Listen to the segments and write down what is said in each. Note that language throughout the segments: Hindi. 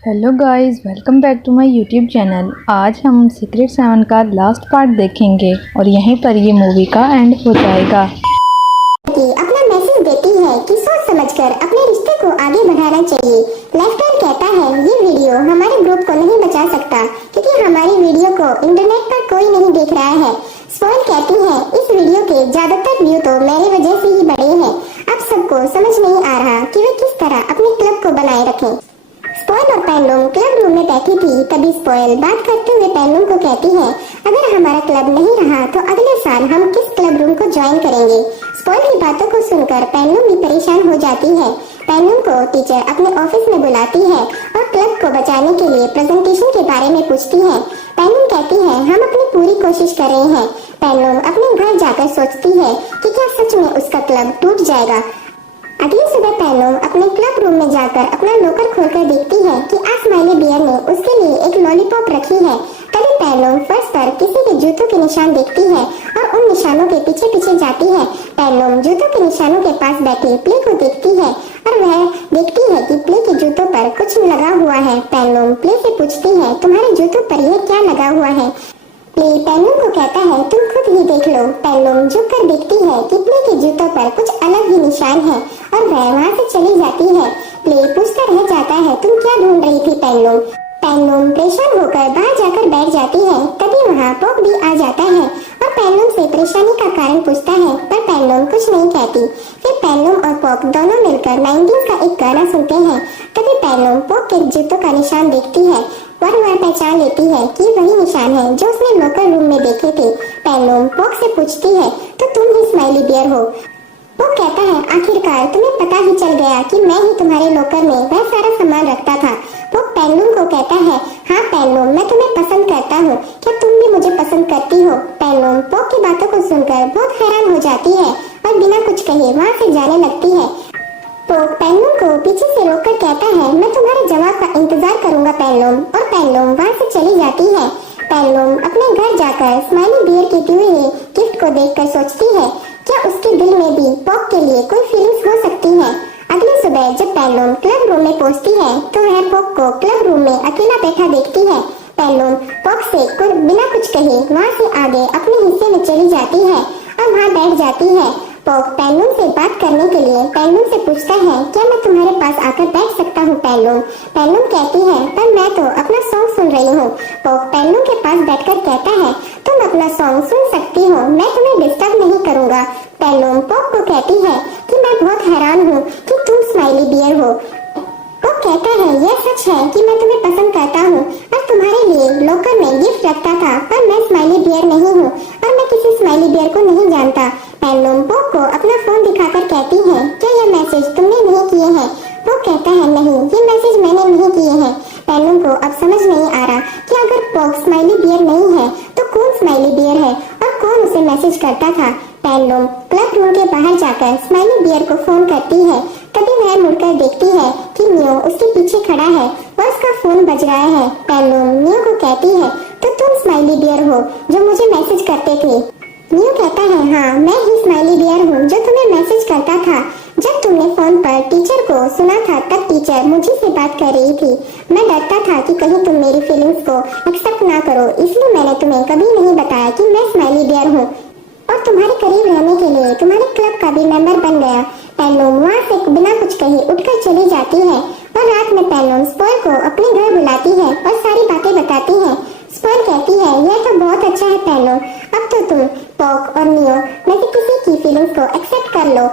Hello guys, welcome back to my YouTube channel. आज हम सीक्रेट 7 का लास्ट पार्ट देखेंगे और यहीं पर ये मूवी का एंड हो जाएगा। कि अपना मैसेज देती है कि सोच समझकर अपने रिश्ते को आगे बढ़ाना चाहिए। लेफ्ट हैंड कहता है ये वीडियो हमारे ग्रुप को नहीं बचा सकता क्योंकि हमारी वीडियो को इंटरनेट पर कोई नहीं देख रहा है। स्पॉइल कहती है इस वीडियो के ज्यादातर व्यू तो मेरी वजह से ही बढ़े हैं। अब सबको समझ नहीं आ रहा कि वे किस तरह अपने क्लब को बनाए रखें। स्पॉइल और पैनलूम क्लब रूम में बैठी थी, तभी स्पॉइल बात करते हुए पैनलूम को कहती है अगर हमारा क्लब नहीं रहा तो अगले साल हम किस क्लब रूम को ज्वाइन करेंगे। स्पॉइल की बातों को सुनकर पैनलूम भी परेशान हो जाती है। पैनलूम को टीचर अपने ऑफिस में बुलाती है और क्लब को बचाने के लिए प्रेजेंटेशन के बारे में पूछती है। पैनलूम कहती है हम अपनी पूरी कोशिश कर रहे हैं। पैनलूम अपने घर जाकर सोचती है कि क्या सच में उसका क्लब टूट जाएगा। अगली सुबह पैनलूम अपने क्लब रूम में जाकर अपना लॉकर खोलकर देखती है कि आज स्माइली बियर ने उसके लिए एक लॉलीपॉप रखी है। तभी पैनलूम फर्श पर किसी के जूतों के निशान देखती है और उन निशानों के पीछे पीछे जाती है। पैनलूम जूतों के निशानों के पास बैठे प्ले को देखती है और वह देखती है कि प्ले के जूतों पर कुछ लगा हुआ है। पैनलूम प्ले से पूछती है तुम्हारे जूतों पर यह क्या लगा हुआ है। प्ले पैनलूम को कहता है तुम खुद ही देख लो। पैनलूम झुक कर देखती है कि प्ले के जूतों पर कुछ अलग ही निशान है और वह वहाँ से चली जाती है। प्ले पूछता रह जाता है तुम क्या ढूंढ रही थी पैनलूम। पैनलूम परेशान होकर बाहर जाकर बैठ जाती है। तभी वहाँ पॉक भी आ जाता है और पैनलूम से परेशानी का कारण पूछता है, पर पैनलूम कुछ नहीं कहती। फिर पैनलूम और पॉक दोनों मिलकर 90s का एक गाना सुनते हैं। तभी पैनलूम पॉक के जूतों का निशान देखती है और वह पहचान लेती है कि वही निशान है जो उसने लॉकर रूम में देखे थे। पैनलूम पॉक से पूछती है तो तुम ही स्माइली बियर हो। वो कहता है आखिरकार तुम्हें पता ही चल गया कि मैं ही तुम्हारे लॉकर में वह सारा सामान रखता था। वो पैनलूम को कहता है हाँ पैनलूम मैं तुम्हें पसंद करता हूँ, क्या तुम भी मुझे पसंद करती हो। पैनलूम पॉक की बातों को सुनकर बहुत हैरान हो जाती है और बिना कुछ कहे वहाँ से जाने लगती है। पॉक पैनलूम को पीछे से रोककर कहता है मैं तुम्हारे जवाब का इंतजार करूंगा पैनलूम, और पैनलूम वहाँ से चली जाती है। पैनलूम अपने घर जाकर स्माइली बियर की दी हुई गिफ्ट को देखकर सोचती है क्या उसके दिल में भी पॉक के लिए कोई फीलिंग्स हो सकती है। अगली सुबह जब पैनलूम क्लब रूम में पहुंचती है तो वह पॉक को क्लब रूम में अकेला बैठा देखती है। पैनलूम पॉक से बिना कुछ कहे वहाँ से आगे अपने हिस्से में चली जाती है और वहाँ बैठ जाती है। पॉक पैनलूम से बात करने के लिए पैनलूम से पूछता है क्या मैं तुम्हारे पास आकर बैठ सकता हूँ पैनलूम। पैनलूम कहती है पर मैं तो अपना सॉन्ग सुन रही हूँ। पॉक पैनलूम के पास बैठकर कहता है तुम अपना सॉन्ग सुन सकती हो, मैं तुम्हें डिस्टर्ब नहीं करूँगा। पैनलूम पॉक को कहती है कि मैं बहुत हैरान हूँ कि तुम स्माइली बियर हो। पॉक कहता है यह सच है कि मैं तुम्हें पसंद करता हूँ और तुम्हारे लिए लॉकर में गिफ्ट रखता था, पर मैं स्माइली बियर नहीं हूँ और मैं किसी स्माइली बियर को नहीं जानता। पैनलूम पॉक को अपना फोन दिखाकर कहती है क्या यह मैसेज तुमने नहीं किए हैं। पॉक कहता है नहीं, ये मैसेज मैंने नहीं किए हैं। पैनलूम को अब समझ नहीं आ रहा कि अगर पॉक स्माइली बियर नहीं है तो कौन स्माइली बियर है और कौन उसे मैसेज करता था। पैनलूम क्लब रूम के बाहर जाकर स्माइली बियर को फोन करती है। तभी वह मुड़कर देखती है कि नियो उसके पीछे खड़ा है और उसका फोन बज रहा है। पैनलूम नियो को कहती है तो तुम स्माइली बियर हो जो मुझे मैसेज करते थे। नियो कहता है हाँ मैं ही स्माइली बियर हूँ जो तुम्हें मैसेज करता था। जब तुमने फोन पर टीचर को सुना था तब टीचर मुझे से बात कर रही थी। मैं डरता था कि कहीं तुम मेरी फीलिंग्स को एक्सेप्ट ना करो, इसलिए मैंने तुम्हें कभी नहीं बताया कि मैं स्माइली बियर हूँ और तुम्हारे करीब रहने के लिए तुम्हारे क्लब का भी मेंबर बन गया। पैनलूम वहाँ से बिना कुछ कहे उठकर चली जाती है और रात में पैनलूम स्पॉइल को अपने घर बुलाती है और सारी बातें बताती है। स्पॉइल कहती है यह तो बहुत अच्छा है पैनलूम, अब तो तुम पॉक और नियो में से किसी की फीलिंग्स को एक्सेप्ट कर लो।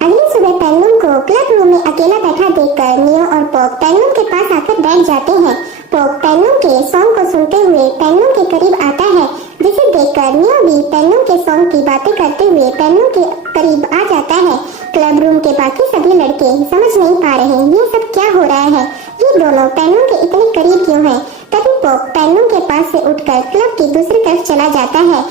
अगली सुबह पैनलूम को क्लब रूम में अकेला बैठा देखकर नियो और पॉक पैनलूम के पास आकर बैठ जाते हैं। पॉक पैनलूम के सॉन्ग को सुनते हुए पैनलूम के करीब आता है, जिसे देखकर नियो भी पैनलूम के सॉन्ग की बातें करते हुए पैनलूम के करीब आ जाता है। क्लब रूम के बाकी सभी लड़के समझ नहीं पा रहे ये सब क्या हो रहा है, ये दोनों पैनलूम के इतने करीब क्यों हैं। तभी पॉक पैनलूम के पास से उठकर क्लब की दूसरी तरफ चला जाता है।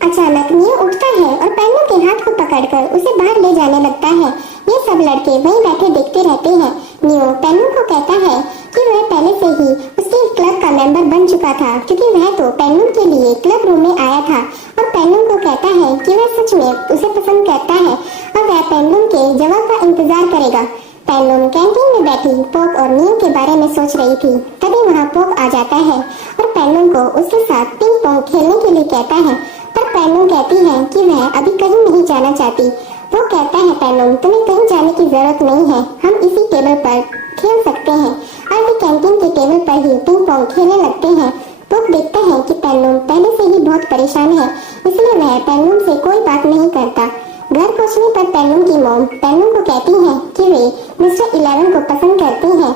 अचानक नियो उठता है और पैनलूम के हाथ को पकड़कर उसे बाहर ले जाने लगता है। ये सब लड़के वहीं बैठे देखते रहते हैं। नियो पैनलूम को कहता है कि वह पहले से ही उसके क्लब का मेंबर बन चुका था क्योंकि वह तो पैनलूम के लिए क्लब रूम में आया था, और पैनलूम को कहता है कि वह सच में उसे पसंद करता है और वह पैनलूम के जवाब का इंतजार करेगा। पैनलूम कैंटीन में बैठी पोक और नियो के बारे में सोच रही थी। तभी वहाँ पोक आ जाता है और पैनलूम को उसके साथ पिंग पोंग खेलने के लिए कहता है, पर पैनलूम कहती है कि वह अभी कहीं नहीं जाना चाहती। वो कहता है, पैनलूम तुम्हें कहीं जाने की जरूरत नहीं है, हम इसी टेबल पर खेल सकते हैं। और वे कैंटीन के टेबल पर ही पिंग पोंग खेलने लगते हैं। पोक देखता है कि पैनलूम पहले से ही बहुत परेशान है, इसलिए वह पैनलूम से कोई बात नहीं करता। घर पहुंचने पर पैनलूम की मॉम पैनलूम को कहती है कि वे मिस्टर 11 को पसंद करती हैं,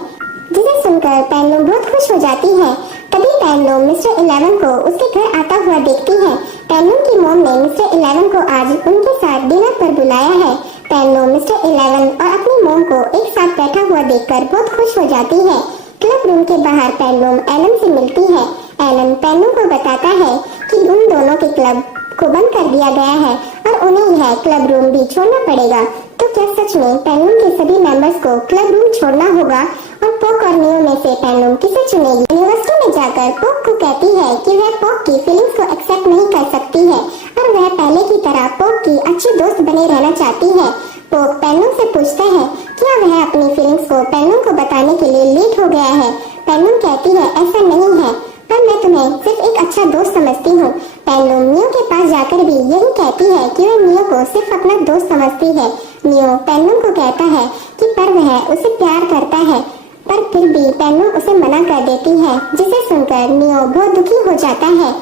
जिसे सुनकर पैनलूम बहुत खुश हो जाती है। तभी पैनलूम मिस्टर 11 को उसके घर आता हुआ देखती है। पैनलूम की मॉम ने मिस्टर 11 को आज उनके साथ डिनर पर बुलाया है। पैनलूम मिस्टर 11 और अपनी मॉम को एक साथ बैठा हुआ देखकर बहुत खुश हो जाती है। क्लब रूम के बाहर पैनलूम एलन से मिलती है। एलन पैनलूम को बताता है कि उन दोनों के क्लब को बंद कर दिया गया है और उन्हें यह क्लब रूम भी छोड़ना पड़ेगा। तो क्या सच में पैनलूम के सभी मेंबर्स को क्लब रूम छोड़ना होगा? और पोक और नियो में से पैनलूम किसे चुनेगी? यूनिवर्सिटी में जाकर पोक को कहती है कि वह पोक की फीलिंग्स को एक्सेप्ट नहीं कर सकती है और वह पहले की तरह पोक की अच्छी दोस्त बने रहना चाहती है। पोक पैनलूम से पूछता है क्या वह अपनी फीलिंग्स को पैनलूम को बताने के लिए लेट हो गया है। पैनलूम कहती है ऐसा नहीं है, पर मैं तुम्हें सिर्फ एक अच्छा दोस्त समझती हूँ। पैनलूम नियो के पास जाकर भी यही कहती है कि वह नियो को सिर्फ अपना दोस्त समझती है। नियो पैनलूम को कहता है कि पर वह उसे प्यार करता है, पर फिर भी पैनलूम उसे मना कर देती है, जिसे सुनकर नियो बहुत दुखी हो जाता है।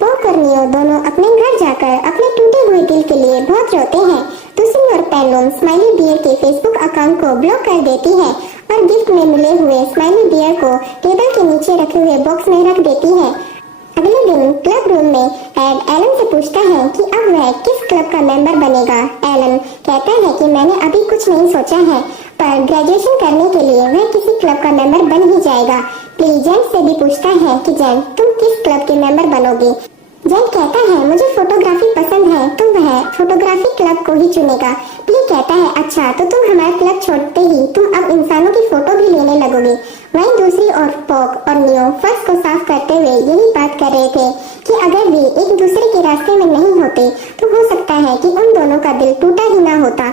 पोक और नियो दोनों अपने घर जाकर अपने टूटे हुए दिल के लिए बहुत रोते हैं। दूसरी ओर पैनलूम स्माइली बियर के फेसबुक अकाउंट को ब्लॉक कर देती है और गिफ्ट में मिले हुए स्माइली बियर को टेबल के नीचे रखे हुए बॉक्स में रख देती है। अगले दिन क्लब रूम में एड एलन से पूछता है कि अब वह किस क्लब का मेंबर बनेगा। एलन कहता है कि मैंने अभी कुछ नहीं सोचा है, पर ग्रेजुएशन करने के लिए वह किसी क्लब का मेंबर बन ही जाएगा। प्ली जेंट से भी पूछता है कि जेंट तुम किस क्लब के मेंबर बनोगे। जेंट कहता है मुझे फोटोग्राफी पसंद है, तो वह फोटोग्राफी क्लब को ही चुनेगा। प्ली कहता है अच्छा तो तुम हमारा क्लब छोड़ते ही तुम अब इंसानों की फोटो भी लेने लगोगे। वहीं दूसरी ओर पोक और नियो फर्श को साफ करते हुए यही बात कर रहे थे कि अगर वे एक दूसरे के रास्ते में नहीं होते तो हो सकता है कि उन दोनों का दिल टूटा ही ना होता।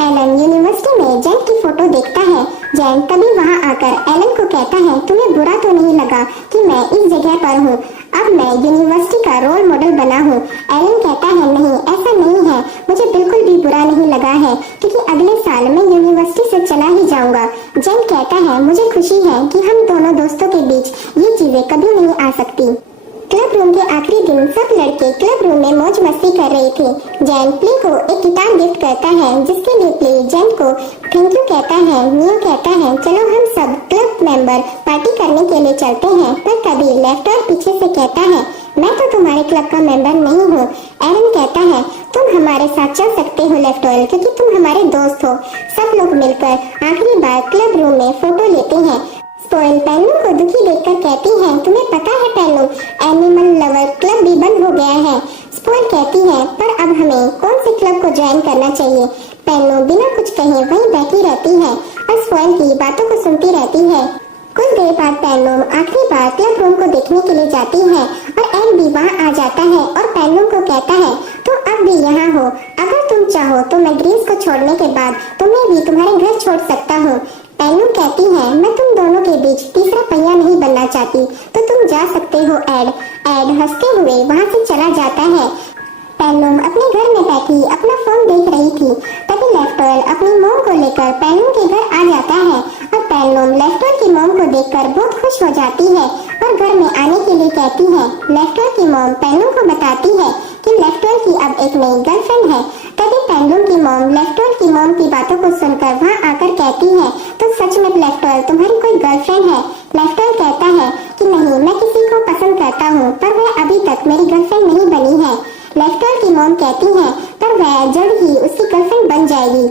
एलन यूनिवर्सिटी में जेंट की फोटो देखता है। जेंट तभी वहां आकर एलन को कहता है तुम्हें बुरा तो नहीं लगा कि मैं इस जगह पर हूँ, अब मैं यूनिवर्सिटी का रोल मॉडल बना हूँ। एलन कहता है नहीं ऐसा नहीं है, मुझे बिल्कुल भी बुरा नहीं लगा है क्योंकि अगले साल मैं यूनिवर्सिटी से चला ही जाऊंगा। जेंट कहता है मुझे खुशी है कि हम दोनों दोस्तों के बीच ये चीजें कभी नहीं आ सकती। क्लब रूम के आखिरी दिन सब लड़के क्लब रूम में मौज मस्ती कर रहे थे। जेंट प्ले को एक गिटार गिफ्ट करता है, जिसके लिए प्ले जेंट को थैंक यू कहता है। नियो कहता है चलो हम सब क्लब मेंबर पार्टी करने के लिए चलते हैं, पर तभी लेफ्टर पीछे से कहता है मैं तो तुम्हारे क्लब का मेंबर नहीं हूँ। एरन कहता है तुम हमारे साथ चल सकते हो लेफ्टर, क्योंकि तुम हमारे दोस्त हो। सब लोग मिलकर आखिरी बार क्लब रूम में फोटो लेते हैं। स्पोइल पैनलूम को दुखी देखकर कहती है तुम्हें पता है पैनलूम एनिमल लवर क्लब भी बंद हो गया है। स्पोइल कहती है पर अब हमें कौन से क्लब को ज्वाइन करना चाहिए। पैनलूम बिना कुछ कहे वहीं बैठी रहती है और स्पोइल की बातों को सुनती रहती है। कुछ देर बाद पैनलूम आखिरी बार क्लब रूम को देखने के लिए जाती है और एड भी वहाँ आ जाता है और पैनलूम को कहता है तुम अब भी यहाँ हो, अगर तुम चाहो तो मैं ग्रीस को छोड़ने के बाद तुम्हें भी तुम्हारे घर छोड़ सकता हूँ। पैनलूम कहती है मैं तुम दोनों के बीच तीसरा पहिया नहीं बनना चाहती, तो तुम जा सकते हो एड। एड हंसते हुए वहाँ से चला जाता है। पैनलूम अपने घर में बैठी अपना फोन देख रही थी, तभी लेफ्टर अपनी मॉम को लेकर पैनलूम के घर आ जाता है और पैनलूम लेफ्टर की मॉम को देखकर बहुत खुश हो जाती है और घर में आने के लिए कहती है। लेफ्टर की मॉम पैनलूम को बताती है कि लेफ्टर की अब एक नई गर्लफ्रेंड है। तभी पैनलूम की मॉम लेफ्टर की मॉम की बातों को सुनकर वहाँ आकर कहती है तो सच में लेफ्टर तुम्हारी कोई गर्लफ्रेंड है। लेफ्टर कहता है कि नहीं मैं किसी को पसंद करता हूँ, पर वह अभी तक मेरी गर्लफ्रेंड नहीं बनी है। लेफ्टर की मॉम कहती है पर वह जल्द ही उसकी गर्लफ्रेंड बन जाएगी।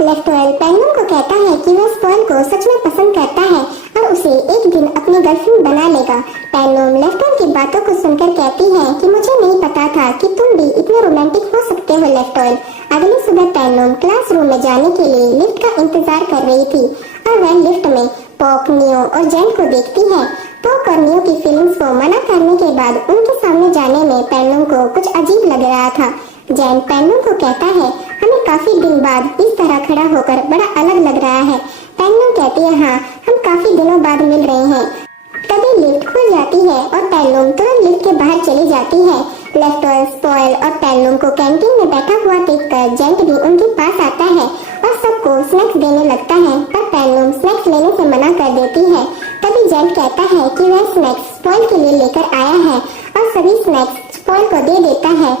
लेफ्टर पैनलूम को कहता है कि वह स्पोइल को सच में पसंद करता है और उसे एक दिन अपनी गर्लफ्रेंड बना लेगा। पैनलूम लेफ्टर की बातों को सुनकर कहती है कि मुझे नहीं पता था कि तुम भी इतने रोमांटिक हो सकते हो लेफ्टर। अगली सुबह पैनलूम क्लासरूम में जाने के लिए लिफ्ट का इंतजार कर रही थी और वह लिफ्ट में पोक, नियो और जेंट को देखती है। पोक और नियो की फीलिंग्स को मना करने के बाद उनके सामने जाने में पैनलूम को कुछ अजीब लग रहा था। जैन पेन्नू को कहता है, हमें काफी दिन बाद इस तरह खड़ा होकर बड़ा अलग लग रहा है। पेन्नू कहती है, हाँ, हम काफी दिनों बाद मिल रहे हैं। तभी लिफ्ट खुल जाती है और पेन्नू तुरंत लिफ्ट के बाहर चली जाती है। लेफ्टर, स्पॉइल और पेन्नू को कैंटीन में बैठा हुआ देखकर जेंट भी उनके पास आता है और सबको स्नैक्स देने लगता है, पर पेन्नू स्नैक्स लेने से मना कर देती है। तभी जेंट कहता है कि वह स्नैक्स स्पॉइल के लिए लेकर आया है और सभी स्नैक्स स्पॉइल को दे देता है।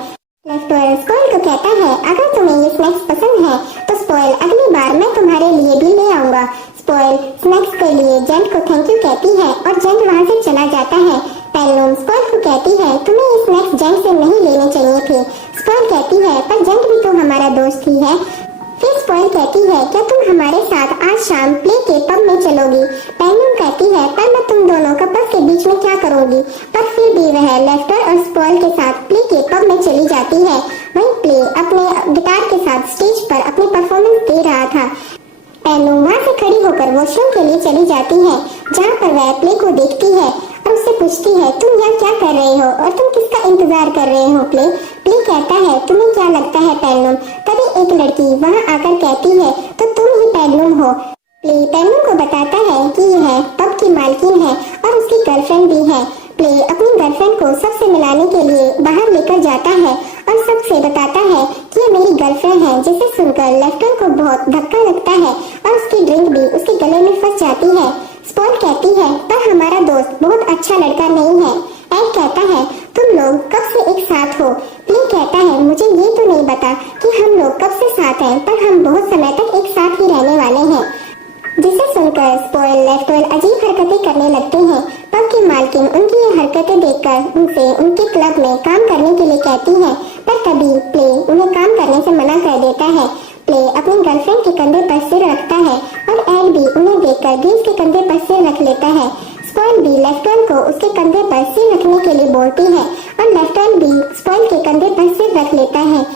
लेफ्टर स्पॉइल को कहता है, अगर तुम्हें ये स्नैक्स पसंद है तो स्पॉइल अगली बार मैं तुम्हारे लिए भी ले आऊंगा। स्पॉइल स्नैक्स के लिए जेंट को थैंक यू कहती है और जेंट वहाँ से चला जाता है। पेन्नू स्पॉइल को कहती है, तुम्हें ये स्नैक्स जेंट से नहीं लेने चाहिए थे। स्पॉइल कहती है, पर जेंट भी तो हमारा दोस्त ही है। फिर स्पॉइल कहती है, क्या तुम हमारे साथ आज शाम प्ले के पब में चलोगी? पेन्नू कहती है, पर मैं तुम दोनों कपल्स के बीच में क्या करूंगी? पर फिर भी वह लेफ्टर और स्पॉइल के साथ प्ले के पब में चली जाती है। वहीं प्ले अपने गिटार के साथ स्टेज पर अपनी परफॉर्मेंस दे रहा था। पेन्नू वहाँ से खड़ी होकर वॉशरूम के लिए चली जाती है, जहाँ पर वह प्ले को देखती है और उससे पूछती है, तुम यहाँ क्या कर रहे हो और तुम किसका इंतजार कर रहे हो? प्ले कहता है, तुम्हें क्या लगता है पेन्नू? तभी एक लड़की वहाँ आकर कहती है, तो तुम ही पेन्नू हो। प्ले पेन्नू को बताता है कि यह पब की मालकिन है और उसकी गर्लफ्रेंड भी है। प्ले अपनी गर्लफ्रेंड को सबसे मिलाने के लिए बाहर लेकर जाता है और सबसे बताता है कि ये मेरी गर्लफ्रेंड है, जिसे सुनकर लेफ्टर को बहुत धक्का लगता है और उसकी ड्रिंक भी उसके गले में फंस जाती है। स्पॉइल कहती है, पर हमारा दोस्त बहुत अच्छा लड़का नहीं है। एड कहता है, तुम लोग कब से एक साथ हो? प्ले कहता है, मुझे ये तो नहीं पता कि हम लोग कब से साथ हैं, पर हम बहुत समय तक एक साथ ही रहने वाले हैं। जिसे सुनकर स्पॉइल लेफ्टर अजीब हरकतें करने लगते हैं। पब की मालकिन उनकी ये हरकतें देखकर उनसे उनके क्लब में काम करने के लिए कहती है, पर तभी प्ले उन्हें काम करने से मना कर देता है। प्ले अपनी गर्लफ्रेंड के कंधे पर सिर रखता है और एड भी उन्हें देखकर ग्रीस के कंधे पर सिर रख लेता है। स्पॉइल भी लेफ्टर को उसके कंधे पर सिर रखने के लिए बोलती है और लेफ्टर भी स्पॉइल के कंधे पर सिर रख लेता है।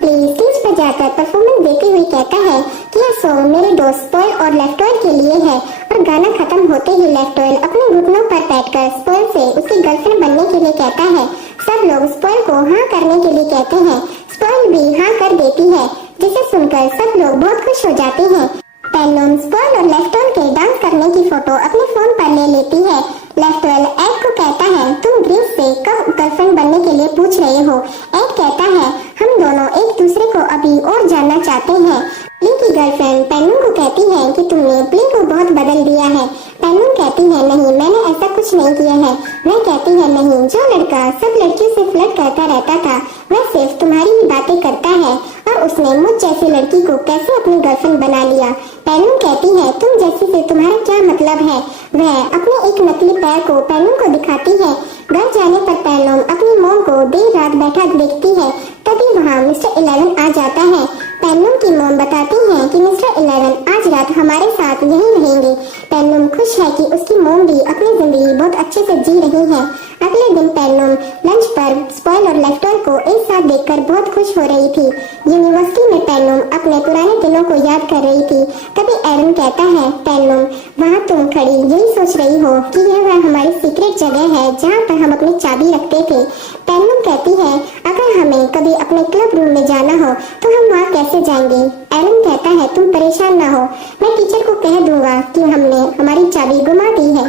प्ले स्टेज पर जाकर परफॉर्मेंस देते हुए कहता है कि यह सॉन्ग मेरे दोस्त स्पॉइल और लेफ्टर के लिए है, और गाना खत्म होते ही लेफ्टर अपने घुटनों पर बैठकर स्पॉइल से उसकी गर्लफ्रेंड बनने के लिए कहता है। सब लोग स्पॉइल को हाँ करने के लिए कहते हैं। स्पॉइल भी हाँ कर देती है, जिसे सुनकर सब लोग बहुत खुश हो जाते हैं। पेन्नू स्पॉइल और लेफ्टर के डांस करने की फोटो अपने फोन पर ले लेती है। लेफ्टर एड को कहता है, तुम ग्रीस से कब गर्लफ्रेंड बनने के लिए पूछ रहे हो? एड कहता है, हम दोनों एक दूसरे को अभी और जानना चाहते हैं। प्ले की गर्लफ्रेंड पेन्नू को कहती है कि तुमने प्ले को बहुत बदल दिया है। पेन्नू कहती है, नहीं, मैंने ऐसा कुछ नहीं किया है। वह कहती है, नहीं, जो लड़का सब लड़कियों से फ्लर्ट करता रहता था वह सिर्फ तुम्हारी ही बातें करता है, और उसने मुझ जैसी लड़की को कैसे अपनी गर्लफ्रेंड बना लिया? पेन्नू कहती है, तुम जैसी से तुम्हारा क्या मतलब है? वह अपने एक नकली पैर को पेन्नू को दिखाती है। घर जाने पर पेन्नू अपनी मॉम को देर रात बैठा देखती है। तभी वहाँ मिस्टर 11 आ जाता है। पेन्नू की मॉम बताती है कि मिस्टर 11 आज रात हमारे साथ यहीं रहेंगे। पेन्नू खुश है कि उसकी मॉम भी अपनी जिंदगी बहुत अच्छे से जी रही है। अगले दिन पेन्नू लंच पर स्पॉइल और लेफ्टर को एक साथ देखकर बहुत खुश हो रही थी। यूनिवर्सिटी में पेन्नू अपने पुराने दिनों को याद कर रही थी। तभी एरन कहता है, पेन्नू, वहाँ तुम खड़ी यही सोच रही हो कि यह वह हमारी सीक्रेट जगह है जहाँ पर हम अपनी चाबी रखते थे? पेन्नू कहती है, अगर हमें कभी अपने क्लब रूम में जाना हो तो हम वहाँ कैसे जाएंगे? एरन कहता है, तुम परेशान ना हो, मैं टीचर को कह दूंगा कि हमने हमारी चाबी गुमा दी है।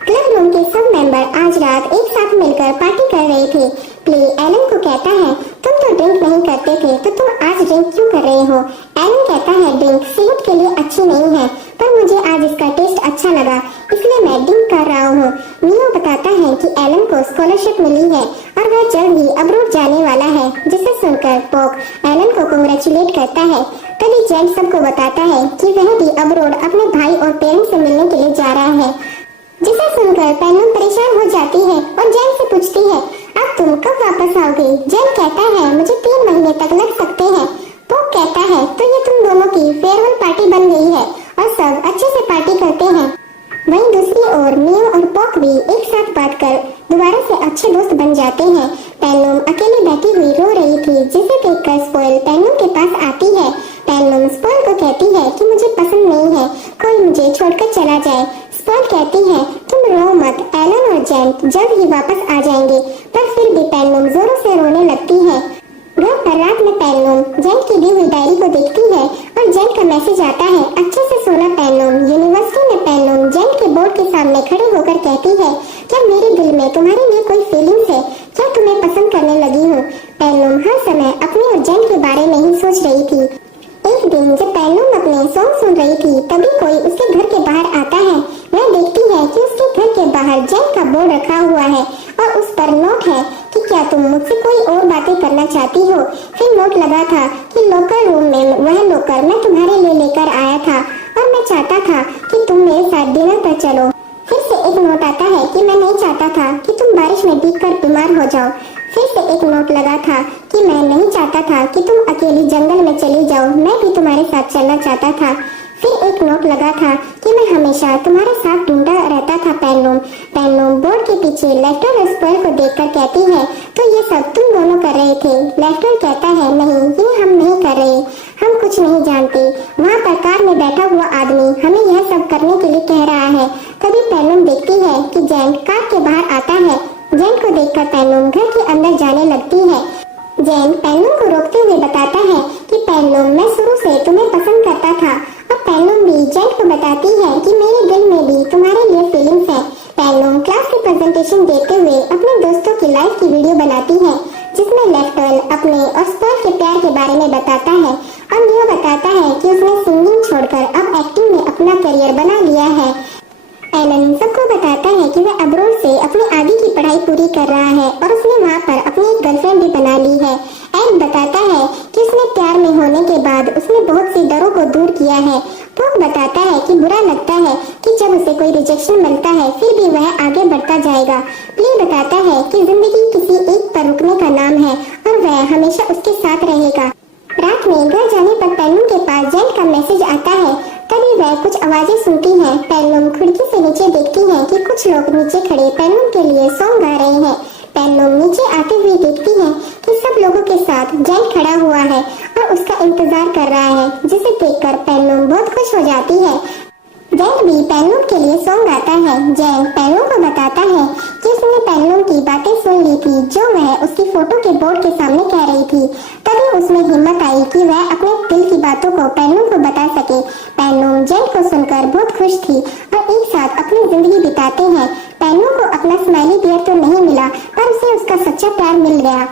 क्लब रूम के सब मेंबर आज रात एक साथ मिलकर पार्टी कर रहे थे। प्ले एलन को कहता है, तुम तो ड्रिंक नहीं करते थे, तो तुम आज ड्रिंक क्यों कर रहे हो? एलन कहता है, ड्रिंक सेहत के लिए अच्छी नहीं है, पर मुझे आज इसका टेस्ट अच्छा लगा, इसलिए मैं ड्रिंक कर रहा हूँ। नियो बताता है कि एलन को स्कॉलरशिप मिली है और वह जल्द ही अब्रोड जाने वाला है, जिसे सुनकर पॉक एलन को कांग्रेचुलेट करता है। तभी जेंट सबको बताता है कि वह भी अब्रोड अपने भाई और पेरेंट्स से मिलने के लिए जा रहा है, जिसे सुनकर पेन्नू परेशान हो जाती है और जेन से पूछती है, अब तुम कब वापस आओगे? जेन कहता है, मुझे 3 महीने तक लग सकते हैं। पॉक कहता है, तो ये तुम दोनों की फेयरवेल पार्टी बन गई है और सब अच्छे से पार्टी करते हैं। वहीं दूसरी ओर नियो और पॉक भी एक साथ बात कर दोबारा से अच्छे दोस्त बन जाते हैं। पेन्नू अकेले बैठी हुई रो रही थी, जिसे देखकर स्पॉइल पेन्नू के पास आती है। पेन्नू स्पॉइल को कहती है कि मुझे पसंद नहीं है कोई मुझे छोड़कर चला जाए। स्पॉइल कहती है, तुम रो मत, एलन और जेंट जल्द ही वापस आ जाएंगे। पर फिर भी पेन्नू जोरों से रोने लगती है। घर पर रात में पैनलूम जेंट की दी हुई डायरी को देखती है और जेंट का मैसेज आता है, अच्छे से सोना पैनलूम। यूनिवर्सिटी में पैनलूम जेंट के बोर्ड के सामने खड़े होकर कहती है, क्या मेरे दिल में तुम्हारे लिए कोई फीलिंग्स है? क्या तुम्हें पसंद करने लगी हूँ? पैनलूम हर समय अपने और जेंट के बारे में ही सोच रही थी। एक दिन जब पैनलूम अपने सॉन्ग सुन रही थी, तभी कोई उसके घर के बाहर आता है। वह देखती है कि उसके घर के बाहर जेंट का बोर्ड रखा हुआ है और उस पर नोट है कि क्या तुम मुझसे कोई और बातें करना चाहती हो। फिर नोट लगा था कि लॉकर रूम में वह लॉकर मैं तुम्हारे लिए लेकर आया था और मैं चाहता था कि तुम मेरे साथ डिनर पर चलो। फिर से एक नोट आता है कि मैं नहीं चाहता था कि तुम बारिश में भीगकर बीमार हो जाओ। फिर से एक नोट लगा था कि मैं नहीं चाहता था कि तुम अकेली जंगल में चली जाओ, मैं भी तुम्हारे साथ चलना चाहता था। फिर एक नोट लगा था कि मैं हमेशा तुम्हारे साथ ढूंढता रहता था पैनलूम। पैनलूम बोर्ड के पीछे लेफ्टर और स्क्वायर को देखकर कहती है, तो ये सब तुम दोनों कर रहे थे? लेफ्टर कहता है, नहीं, ये हम नहीं कर रहे, हम कुछ नहीं जानते। वहाँ पर कार में बैठा हुआ आदमी हमें यह सब करने के लिए कह रहा है। तभी पैनलूम देखती है कि जेंट कार के बाहर आता है। जेंट को देखकर पैनलूम घर के अंदर जाने लगती है। जेंट पैनलूम को रोकते हुए बताता है कि पैनलूम मैं शुरू से तुम्हें पसंद करता था। और पैनलूम भी जेंट को बताती है कि मेरे दिल में भी तुम्हारे लिए फीलिंग्स है। पैनलूम क्लास की प्रेजेंटेशन देते हुए अपने दोस्तों की लाइफ की वीडियो बनाती है, जिसमें लेफ्टर अपने और स्क्वायर के प्यार के बारे में बताता है और यह बताता है कि उसने सिंगिंग छोड़कर अब एक्टिंग में अपना करियर बना लिया है। एलन सबको बताता है कि वह अब्रोड से अपनी आगे की पढ़ाई पूरी कर रहा है और उसने वहाँ पर अपनी एक गर्लफ्रेंड भी बना ली है। एड बताता है कि उसने प्यार में होने के बाद उसने बहुत सी डरों को दूर किया है। पोक बताता है कि बुरा लगता है कि जब उसे कोई रिजेक्शन मिलता है फिर भी वह आगे बढ़ता जाएगा। प्ले बताता है कि जिंदगी किसी एक पर रुकने का नाम है और वह हमेशा उसके साथ रहेगा। रात में घर जाने पर पैनलूम के पास जेंट का मैसेज आता है। तभी वह कुछ आवाजें सुनती है। पैनलूम खिड़की से नीचे देखती है कि कुछ लोग नीचे खड़े पैनलूम के लिए सॉन्ग गा रहे हैं। पैनलूम नीचे आते हुए देखती है कि सब लोगों के साथ जेंट खड़ा हुआ है और उसका इंतजार कर रहा है, जिसे देखकर पैनलूम बहुत खुश हो जाती है। जेंट भी पैनलूम के लिए सॉन्ग गाता है। जेंट पैनलूम को बताता है कि उसने पैनलूम की बातें सुन ली थी जो वह उसकी फोटो के बोर्ड के सामने कह रही थी। तभी उसमें हिम्मत आई कि वह अपने दिल की बातों को पैनलूम को बता सके। पैनलूम जेंट को सुनकर बहुत खुश थी और एक साथ अपनी जिंदगी बिताते हैं। पैनलूम को अपना स्माइली बियर तो नहीं मिला, पर उसे उसका सच्चा प्यार मिल गया।